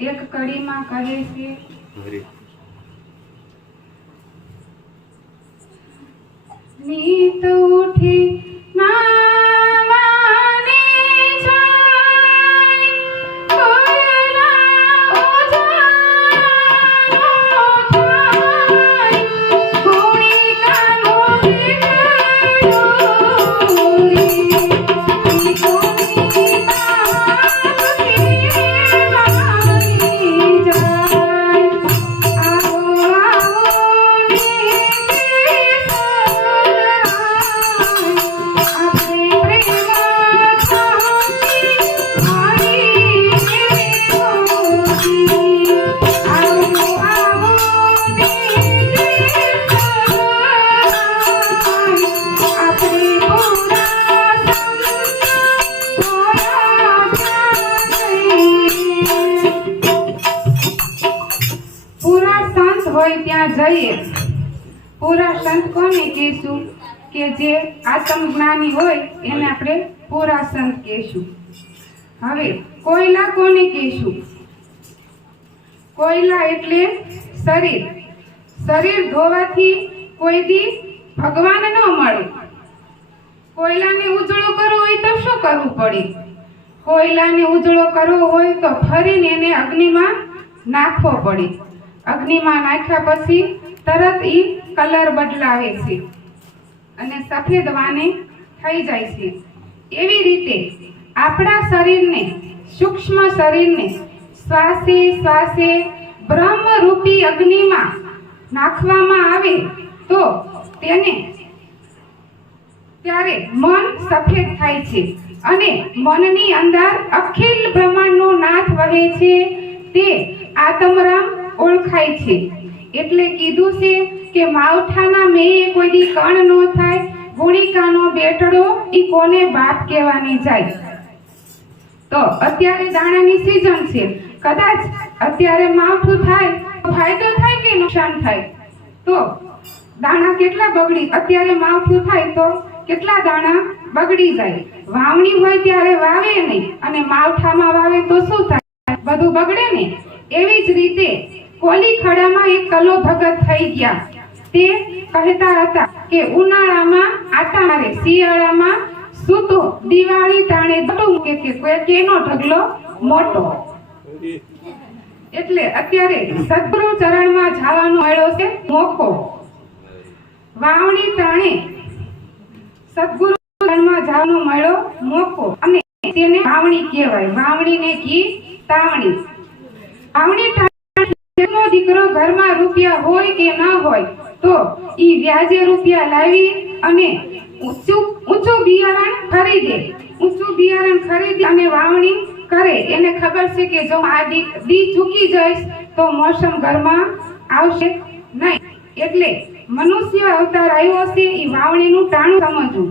એક કડીમાં કહે છે, નીત ઉઠી જઈએ। પૂરા સંત કોને કહેશું? કે જે આત્મજ્ઞાની હોય એને આપણે પૂરા સંત કહેશું। હવે કોયલા કોને કહેશું? કોયલા એટલે શરીર। શરીર ધોવાથી કોઈ દી ભગવાન ન મળે। કોયલાને ઉજળો કરવો હોય તો શું કરવું પડે? કોયલાને ઉજળો કરવો હોય તો ફરીને એને અગ્નિમાં નાખવો પડે। અગ્નિમાં નાખ્યા પછી તરત ઈ કલર બદલાવે છે અને સફેદ વાને થઈ જાય છે। એવી રીતે આપણા શરીરને, સૂક્ષ્મ શરીરને શ્વાસે શ્વાસે બ્રહ્મરૂપી અગ્નિમાં નાખવામાં આવે તો તેને ત્યારે મન સફેદ થાય છે અને મનની અંદર અખિલ બ્રહ્માંડનો નાથ વહે છે, તે આત્મરામ ઓળખાય છે। એટલે કીધું છે કે માવઠાના મેએ કોઈ દી કણ નો થાય, ગુણિકાનો બેટડો ઈ કોને બાપ કહેવાની જાય। તો અત્યારે દાણાની સીઝન છે, કદાચ અત્યારે માવઠું થાય તો ફાયદો થાય કે નુકસાન થાય? તો દાણા કેટલા બગડી, અત્યારે માવઠું થાય તો કેટલા દાણા બગડી જાય। વાવણી હોય ત્યારે વાવે નહીં અને માવઠામાં વાવે તો શું થાય? બધું બગડે ને। એવી જ રીતે કોલી ખડામાં એક કલો ભગત થઈ ગયા। તે કહેતા હતા કે ઉનાળામાં આટા મારે, શિયાળામાં સૂતો, દિવાળી ટાણે દટું કે કેનો ઢગલો મોટો। એટલે અત્યારે સદગુરુ ચરણમાં જવાનો મળ્યો છે મોકો। વાવણી ટાણે સદગુરુ ચરણમાં જવાનો મળ્યો મોકો અને તેને વાવણી કહેવાય। વાવણીને કી તાવણી। વાવણી દીકરો ઘરમાં રૂપિયા હોય કે ન હોય તો ઈ વ્યાજે રૂપિયા લાવી અને ઊંચું બિયારણ ખરીદે અને વાવણી કરે। એને ખબર છે કે જો આ દી ચૂકી જઈશ તો મોસમ ઘરમાં આવશે નહીં, એટલે મનુષ્ય અવતાર આવ્યો છે ઈ વાવણીનું ટાણું સમજવું।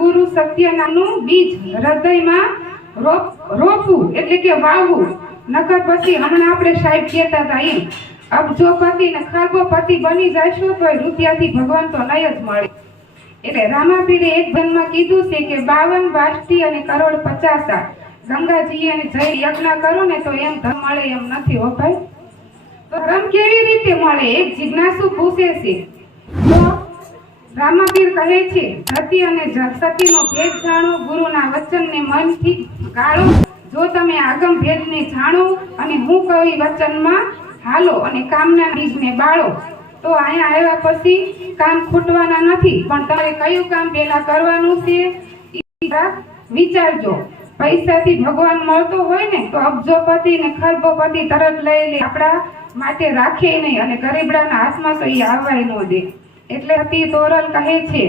ગુરુ સત્ય નામનું બીજ હૃદયમાં રોપવું એટલે કે વાવવું। નકર પછી હમણાં આપણે સાહેબ કહેતા હતા એમ અબજોપતિ ને ખરબોપતિ બની જશો તો રૂપિયાથી ભગવાન તો નહીં જ મળે। એટલે રામાપીરે એક જન્મમાં કીધું છે કે 52 બાષ્ટી અને કરોડ 50 ગંગાજી અને જય યજ્ઞ કરો ને તો એમ ધર્મ મળે એમ નથી હો ભાઈ। તો ધર્મ કેવી રીતે મળે? એક જિજ્ઞાસુ પૂછે છે। તો રામાપીર કહે છે સતી અને સતીનો ભેદ જાણો, ગુરુના વચનને મનથી ગાળો। જો તમે આગમ ભેદને જાણો અને હું કહી વચનમાં હાલો અને કામના બીજને બાળો તો અહીંયા આવ્યા પછી કામ ખૂટવાના નથી, પણ તમારે કયું કામ પહેલા કરવાનું છે વિચારજો। પૈસાથી ભગવાન મળતો હોય ને તો અબજોપતિ ને ખરબોપતિ તરત લઈ લે, આપણા માટે રાખે નહીં અને ગરીબડાના હાથમાં તો એ આવવાય ન દે। એટલે અતિ તોરલ કહે છે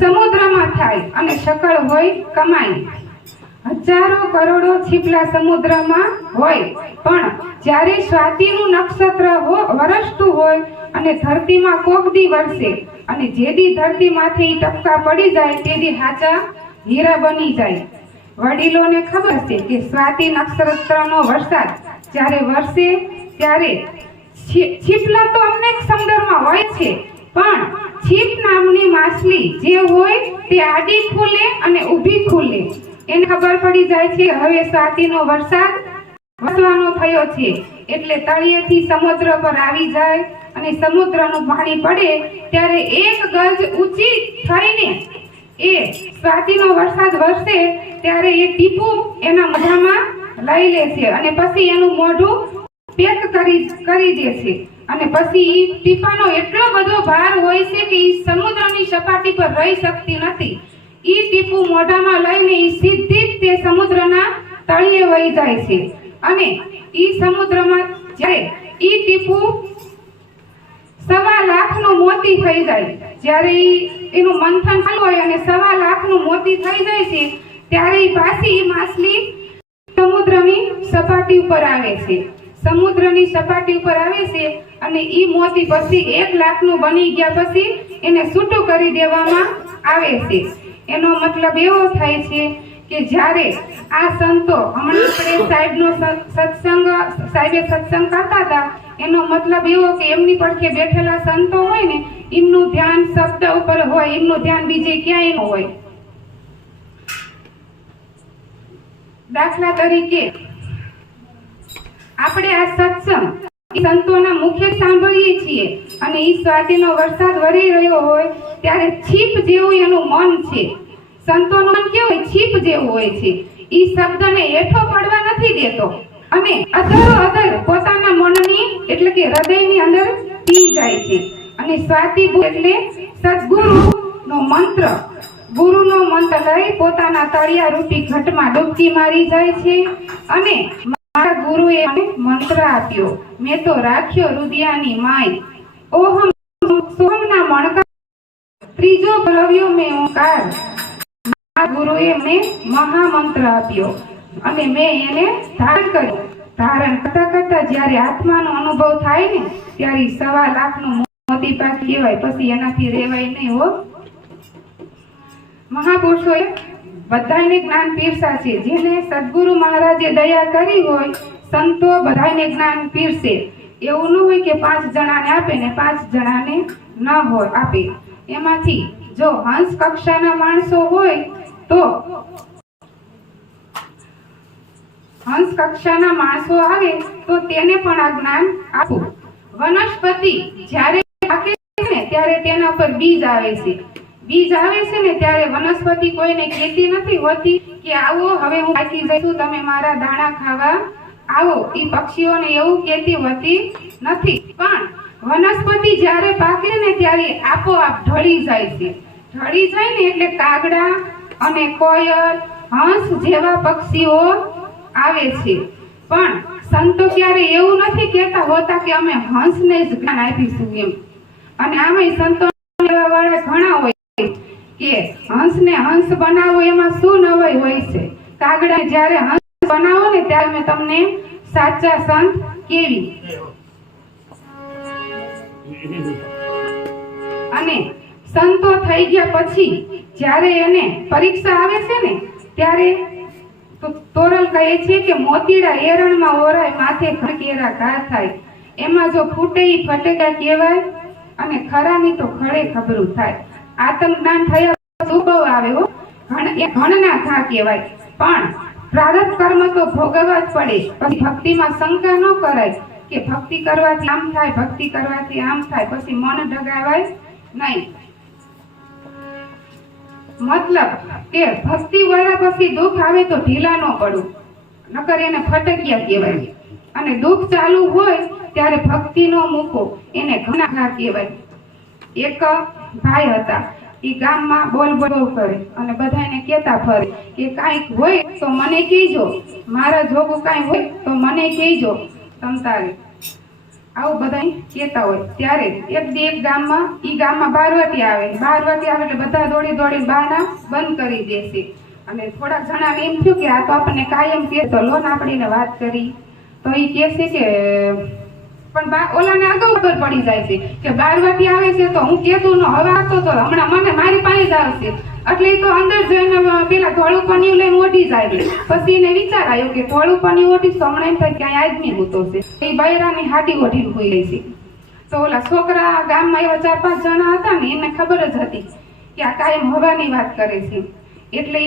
સમુદ્રમાં થાય અને શકળ હોય કમાઈ. હજારો કરોડો છીપલા સમુદ્રમાં હોય, પણ જ્યારે સ્વાતિનું નક્ષત્ર વરસતું હોય અને ધરતીમાં કોક દી વરસે અને જેદી ધરતીમાંથી ટપકા પડી જાય તેદી હાચા હીરા બની જાય. વડીલોને ખબર છે કે સ્વાતિ નક્ષત્રનો વરસાદ જ્યારે વરસે ત્યારે છીપલા તો અનેક સમુદ્રમાં હોય છે, પણ છીપ નામની માછલી જે હોય તે આડી ખુલે અને ઊભી ખુલે. એને ખબર પડી જાય છે હવે સ્વાતિનો વરસાદ વરસવાનો થયો છે, એટલે તળિયેથી સમુદ્ર પર આવી જાય અને સમુદ્રનું પાણી પડે ત્યારે એક ગજ ઊંચી થઈને એ સ્વાતિનો વરસાદ વરસે ત્યારે એ ટીપું એના મોઢામાં લઈ લે છે અને પછી એનું મોઢું પેક કરી દે છે. અને પછી ઈ ટીપાનો એટલો બધો ભાર હોય છે કે ઈ સમુદ્રની સપાટી પર રહી શકતી નથી. ઈ ટીપું મોઢામાં લઈને ઈ સીધી જ તે સમુદ્રના તળિયે વહી જાય છે. અને ઈ સમુદ્રમાં જ્યારે ઈ ટીપું 1.25 લાખનું મોતી થઈ જાય, જ્યારે એનું મંથન ચાલુ હોય અને 1.25 લાખનું મોતી થઈ જાય છે ત્યારે પાછી માછલી સમુદ્રની સપાટી ઉપર આવે છે. સમુદ્રની સપાટી ઉપર આવે છે અને ઈ મોતી પછી 1 લાખનું બની ગયા પછી એને છૂટું કરી દેવામાં આવે છે. એનો મતલબ એવો થાય છે કે જ્યારે આ સંતો હમણાં સાહેબે સત્સંગ કરતા હતા, એનો મતલબ એવો કે એમની પડખે બેઠેલા સંતો હોય ને એમનું ધ્યાન શબ્દ ઉપર હોય, એમનું ધ્યાન બીજે ક્યાંય ન હોય. દાખલા તરીકે આપણે આ સત્સંગ સંતોના મુખે સાંભળીએ છીએ અને ઈ સ્વાતિનો વરસાદ વરી રહ્યો હોય ત્યારે છીપ જેવું એનું મન છે. સંતોનું મન કેવું હોય? છીપ જેવું હોય છે. ઈ શબ્દને હેઠો પડવા નથી દેતો અને અધર પોતાના મનની એટલે કે હૃદયની અંદર પી જાય છે. અને સ્વાતિ એટલે સદગુરુનો મંત્ર, ગુરુનો મંત્ર લઈ પોતાના તળિયા રૂપી ઘટમાં ડૂબકી મારી જાય છે. અને મારા ગુરુએ મને મંત્ર આપ્યો, મેં તો રાખ્યો રુદિયાની માય. ઓહમ સોમના મણકા ત્રીજો પ્રવ્યો મેં ઓંકાર. મારા ગુરુએ મને મહામંત્ર આપ્યો અને મેં એને ધારણ કર્યો. ધારણ કરતા કરતા જ્યારે આત્માનો અનુભવ થાય ને ત્યારે 1.25 લાખનું મોતી પાક કહેવાય. પછી એનાથી રહેવાય નહીં હો. મહાપુરુષોએ બધાને જ્ઞાન પીરસા છે. જેને સદગુરુ મહારાજે દયા કરી હોય સંતો બધાને જ્ઞાન પીરસે. એવું ન હોય કે 5 જણાને આપે ને 5 જણાને ન હોય આપે. એમાંથી જો હંસ કક્ષાના માણસો હોય તો હંસ કક્ષાના માણસો આવે તો તેને પણ આ જ્ઞાન આપવું. વનસ્પતિ જ્યારે પાકે છે ને ત્યારે તેના પર બીજ આવે છે. બીજ આવે છે ને ત્યારે વનસ્પતિ કોઈને કહેતી નથી હોતી કે આવો હવે હું પાકી જઈશું, તમે મારા દાણા ખાવા આવો. ઈ પક્ષીઓને એવું કહેતી હોતી નથી. પણ વનસ્પતિ જ્યારે પાકે ને ત્યારે આપોઆપ ઢળી જાય છે. ઢળી જાય ને એટલે કાગડા અને કોયલ, હંસ જેવા પક્ષીઓ આવે છે. પણ સંતો ક્યારે એવું નથી કહેતા હોતા કે અમે હંસને જ જ્ઞાન આપીશું એમ. અને આમાંય સંતો વાળા ઘણા હોય કે હંસને હંસ બનાવો એમાં શું નવાઈ હોય છે. કાગડા જ્યારે હંસ બનાવો ને ત્યારે મેં તમને સાચા સંત કેવી. અને સંતો થઈ ગયા પછી જ્યારે એને પરીક્ષા આવે છે ને ત્યારે તોરલ કહે છે કે મોતીડા એરણમાં ઓરાય માથે ઘકેરા ઘા થાય. એમાં જો ફૂટે ઈ ફટેકા કહેવાય અને ખરાની તો ખડે ખબરું થાય. આત્મ જ્ઞાન થયા સુબવ આવે હો. ઘણના ઘા કહેવાય. પણ પ્રારબ્ધ કર્મ તો ભોગવવા જ પડે. પછી ભક્તિમાં શંકા ન કરાય કે ભક્તિ કરવાથી આમ થાય, ભક્તિ કરવાથી આમ થાય. પછી મન ડગાવાય નહીં. મતલબ કે ભક્તિ વાળા પછી દુઃખ આવે તો ઢીલા ન પડવું, નકર એને ફટકિયા કહેવાય. અને દુઃખ ચાલુ હોય ત્યારે ભક્તિ નો મૂકો, એને ઘણા ઘા કહેવાય. એક ભાઈ હતા, એ ગામમાં બોલ કરે અને બધાને કહેતા ફરે કે કાંઈક હોય તો મને કહેજો, મારા જોગું કાંઈ હોય તો મને કહેજો તમતારે. આવું બધા કહેતા હોય. ત્યારે એક દી એક ગામમાં બારવટી આવે એટલે બધા દોડી દોડીને બારણા બંધ કરી દેશે. અને થોડાક જણાને એમ થયું કે આ તો આપણને કાયમ કે તો લોન આપણીને વાત કરી તો એ કહેશે કે પણ ઓલાને અગાઉ ખબર પડી જાય છે કે બારવટી આવે છે તો હું કેતું ન હવે આવતો તો હમણાં મને મારી પાસે જ આવશે. એટલે એ તો અંદર જઈને પેલા ધોળું પન્યું લઈને ઓઢી જાય. પછી એને વિચાર આવ્યો કે ધોળું પન્યું ઓઢીશ તો હમણાં એમ થાય ક્યાંય આદમી હૂતો છે. એ બૈરાની હાડી ઓઢીને હોઈ લે છે. તો ઓલા છોકરા ગામમાં એવા 4-5 જણા હતા ને એને ખબર જ હતી કે આ કાયમ હવાની વાત કરે છે. એટલે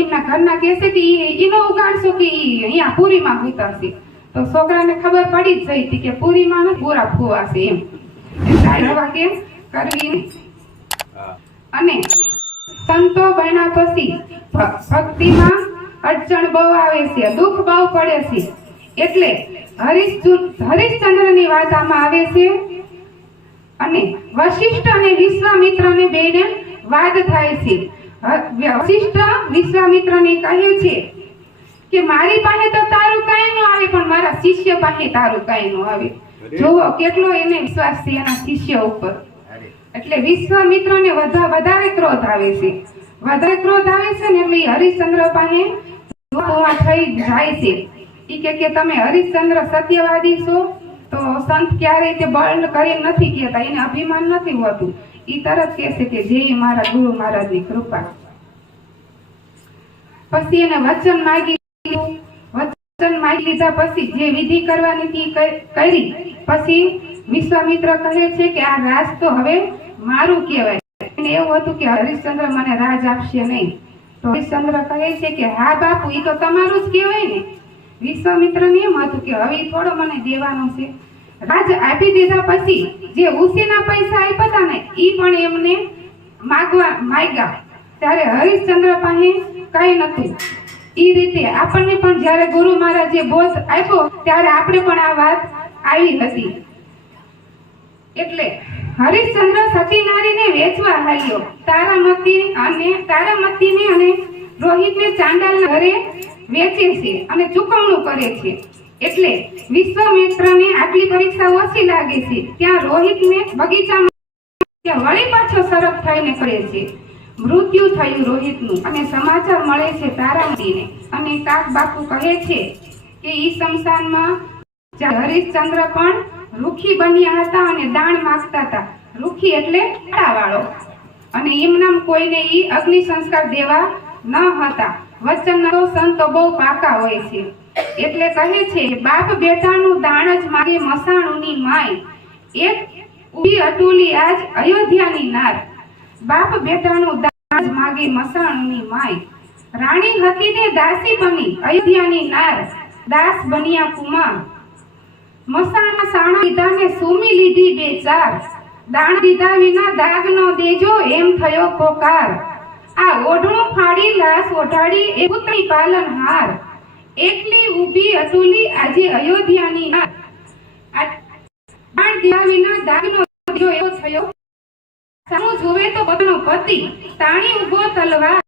એમના ઘરના કહેશે કે એનો ઉગાડશો કે અહીંયા પુરીમાં હૂતા છે. તો છોકરાને ખબર પડી જ જઈ હતી કે પુરીમાં ને પૂરા ફુવા છે એમ. એટલે હવા કેમ કરવી. અને સંતો બન્યા પછી ભક્તિમાં અડચણ બહુ આવે છે, દુઃખ બહુ પડે છે. એટલે હરિશ્ચંદ્રની વાત આમાં આવે છે. અને વશિષ્ઠ અને વિશ્વામિત્રને બેને વાદ થાય છે. વશિષ્ઠ વિશ્વામિત્રને કહે છે કે મારી પાસે તો તારું કાંઈ ન આવે પણ મારા શિષ્ય પાસે તારું કાંઈ ન આવે. જોવો કેટલો એને વિશ્વાસ છે એના શિષ્ય ઉપર. એટલે વિશ્વામિત્રને વધારે ક્રોધ આવે છે. ને એટલે હરિશ્ચંદ્ર પાસે થઈ જાય છે. એ કે તમે હરિશ્ચંદ્ર સત્યવાદી છો તો સંત ક્યારેય તે બળ કરીને નથી કહેતા, એને અભિમાન નથી હોતું. એ તરત કહેશે કે જય મારા ગુરુ મહારાજની કૃપા. પછી એને વચન માગી લીધા પછી જે વિધિ કરવાની કરી પછી વિશ્વામિત્ર કહે છે કે આ રાજ તો હવે મારું કહેવાય. એને એવું હતું કે હરિશ્ચંદ્ર મને રાજ આપશે નહીં. તો હરિશ્ચંદ્ર કહે છે કે હા બાપુ એ તો તમારું જ કહેવાય ને. વિશ્વામિત્રને એમ હતું કે હવે થોડો મને દેવાનો છે. રાજ આપી દીધા પછી જે ઉસીના પૈસા આપ્યા હતા ને એ પણ એમને માગ્યા. ત્યારે હરિશ્ચંદ્ર પાસે કઈ નતું. એ રીતે આપણને પણ જ્યારે ગુરુ મહારાજે બોધ આપ્યો ત્યારે આપણે પણ આ વાત આવી હતી. એટલે હરિશ્ચંદ્ર સતી નારીને વેચવા હાલ્યો. તારામતીને અને રોહિતને ચાંડાલના ઘરે વેચે છે અને ચૂકવણું કરે છે. એટલે વિશ્વામિત્રને આટલી પરીક્ષા ઓછી લાગે છે. ત્યાં રોહિતને બગીચામાં વળી પાછો સરફ થઈને કરે છે. મૃત્યુ થયું રોહિતનું અને સમાચાર મળે છે તારામતીને. અને કાક બાપુ કહે છે કે ઈ શમશાનમાં હરિશ્ચંદ્ર પણ રૂખી બન્યા હતા અને દાણ માંગતા હતા. રૂખી એટલે વાળો. અને એમના કોઈને ઈ અગ્નિ સંસ્કાર દેવા ન હતા. વચનના તો સંતો બહુ પાકા હોય છે. એટલે કહે છે બાપ બેટાનું દાણ જ માગે મસાણુની માય, એક ઊભી અટુલી આજ અયોધ્યાની નાર. બાપ બેટાનું દાણ જ માગે મસાણુની માય. રાણી હતી ને દાસી બની અયોધ્યાની નાર, દાસ બન્યા કુમાર. મસાણા સાણા દીધા ને સુમી લીધી બે ચાર, દાણ દીધા વિના દાગ નો દેજો એમ થયો પોકાર. આ ઓઢણું ફાડી લાશ ઓઢાડી એ પુત્રી પાલન હાર, એકલી ઊભી અતુલી આજે અયોધ્યાની નાર. દાણ દીધા વિના દાગ નો દેજો એવો થયો. સામું જોવે તો પોતાનો પતિ તાણી ઉભો તલવાર,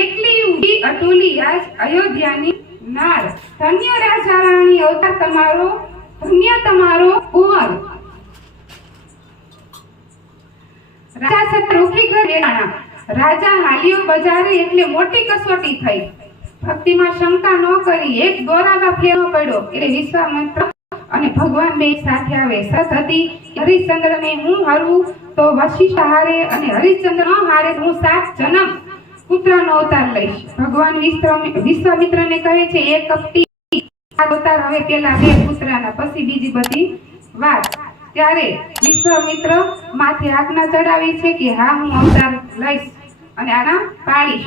એકલી ઊભી અતુલી આજ અયોધ્યાની નાર. ધન્ય રાજા રાણી અવતાર તમારો, ધન્ય તમારો કુંવર. રાજા રૂખી ઘર વેરાણા. રાજા હાલ્યો બજારે એટલે મોટી કસોટી થઈ. ભક્તિમાં શંકા ન કરી એક દોરામાં ફેરવો પડ્યો. એટલે વિશ્વામિત્ર અને ભગવાન બે સાથે આવે. સત હતી હરિશ્ચંદ્રને હું હારું તો વશિષ્ઠ હારે અને હરિશ્ચંદ્ર ન હારે હું 7 જન્મ પુત્રનો અવતાર લઈશ. ભગવાન વિશ્વામિત્રને કહે છે એક કપટી અવતાર હવે પેલા 2 પુત્રના પછી બીજી બધી વાત. ત્યારે વિશ્વામિત્ર માથે આજ્ઞા ચડાવી છે કે હા હું અવતાર લઈશ અને આના પાળીશ.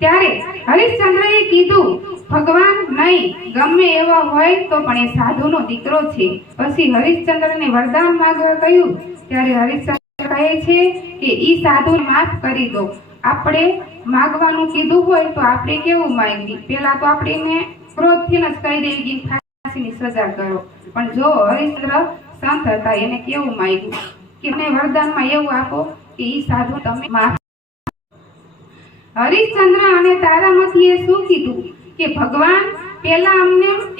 ત્યારે હરિશ્ચંદ્રએ કીધું ભગવાન નહીં, ગમે એવો હોય તો પણ એ સાધુનો દીકરો છે. પછી હરિશ્ચંદ્રને વરદાન માંગવા કહ્યું. ત્યારે હરિશ્ચંદ્ર કહે છે કે ઈ સાધુ માફ કરી દો. આપણે માંગવાનું કીધું હોય તો આપણે કેવું માંગી, પેલા તો આપણે એને ક્રોધથી જ કહી દેવી કે ફાંસીની સજા કરો. પણ જો હરિશ્ચંદ્ર સંત હતા એને કેવું માંગ્યું કે મને વરદાનમાં એવું આપો કે ઈ સાધુ તમે માફ. હરિશ્ચંદ્ર અને તારામતીએ શું કીધું કે ભગવાન પેલા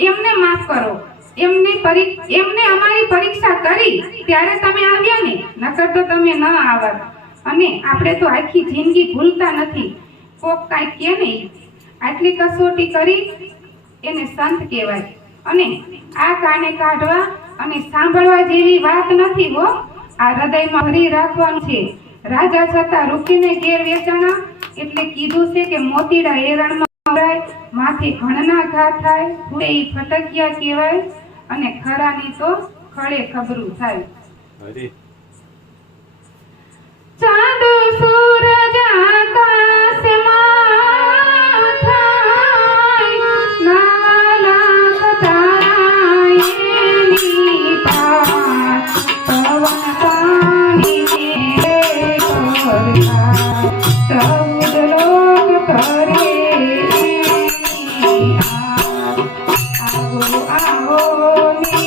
એમને માફ કરો એમને અમારી પરીક્ષા કરી ત્યારે તમે આવ્યા ને, નકર તો તમે ન આવત. અને આપણે તો આખી જિંદગી ભૂલતા નથી. કોક કાંઈ કે નહીં, આટલી કસોટી કરી એને સંત કહેવાય. અને આ કાને કાઢવા અને સાંભળવા જેવી વાત નથી હો. આ હૃદયમાં ભરી રાખવાનું છે. રાજા છતાં રૂકીને ઘેર વેચાણા, એટલે કીધું છે કે મોતીડા એરણમાં વપરાય, માથે ઘણના ઘા થાય, ફૂટે ઈ ફટકિયા કહેવાય, અને ખરાની તો ખળે ખબરું થાય. ચાંદ સૂરજ આકાશમાં થાય, નવા લાખ તારા એની પાર, પવન પાણી ને કરતા, ચૌદ લોક કરે એની આર. આવો આવો ને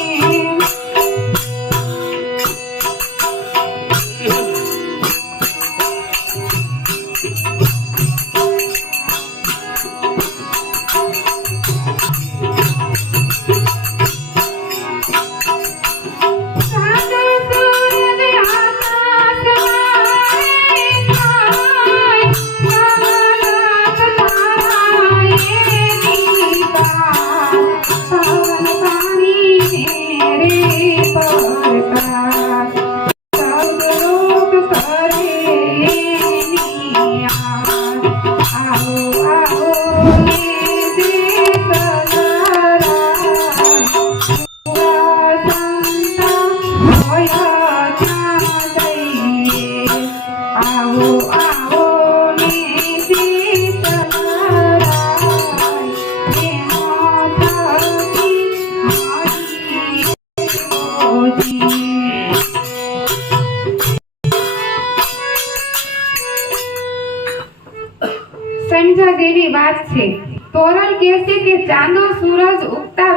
સમજા જેવી વાત છે. તોરણ કહે છે કે ચાંદો સૂરજ ઉગતા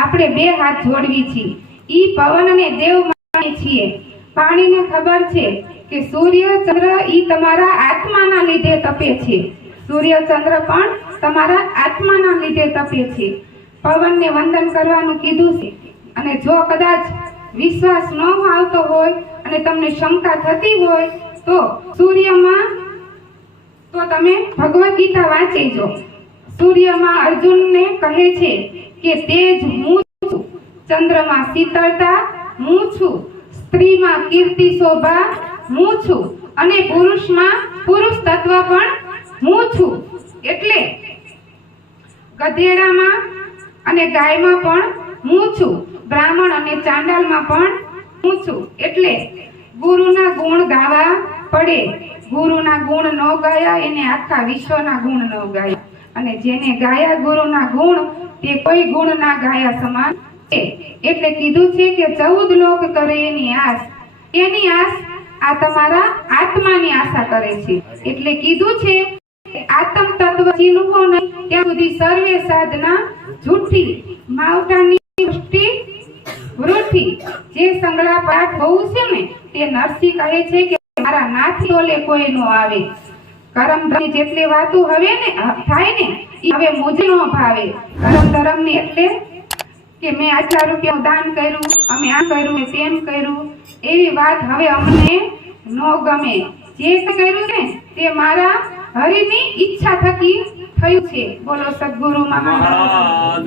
આપણે બે હાથ જોડવી છીએ. ઈ પવનને દેવ માનીએ છીએ. પાણીને ખબર છે કે સૂર્ય ચંદ્ર ઈ તમારા આત્માના લીધે તપે છે. સૂર્ય ચંદ્ર પણ તમારા આત્માના લીધે તપે છે. પવનને વંદન કરવાનું કીધું છે. અને જો કદાચ વિશ્વાસ ન આવતો હોય અને તમને શંકા થતી હોય તો સૂર્યમાં તો તમે ભગવદ ગીતા વાંચી જો. સૂર્યમાં અર્જુનને કહે છે કે તેજ હું છું, ચંદ્રમાં શીતળતા હું છું, સ્ત્રીમાં કીર્તિ શોભા હું છું, અને પુરુષમાં પુરુષ તત્વ પણ હું છું. એટલે ગધેડામાં અને ગાયમાં પણ હું છું, બ્રાહ્મણ અને ચાંડાલમાં પણ હું છું. એટલે ગુરુના ગુણ ગાવા પડે. ગુરુના ગુણ ન ગાયા એને આખા વિશ્વના ગુણ ન ગાયા, અને જેને ગાયા ગુરુના ગુણ તે કોઈ ગુણ ના ગાયા સમાન છે. એટલે કીધું છે કે 14 લોક કરે એની આસ. એની આસ આ તમારા આત્માની આશા કરે છે. એટલે કીધું છે કે આત્મ તત્વ ચીનવો નહીં ત્યાં સુધી સર્વે સાધના જૂઠી, માવટાની દૃષ્ટિ વૃથિ. જે સંગળા પાઠ હોવું છે ને તે નરસિંહ કહે છે કે મારા નાથી ઓલે કોઈ નો આવે. કરમ ધર્મ જેટલી વાતો હવે ને થાય ને ઈ હવે મુજે નો ભાવે. કરમ ધર્મ ની એટલે કે મેં આટલા રૂપિયાનું દાન કર્યું, અમે આ કર્યું, મેં તેમ કર્યું, એવી વાત હવે અમને નો ગમે. જે કર્યું ને તે મારા હરિની ઈચ્છા થકી થયું છે. બોલો સદગુરુ મહારાજ.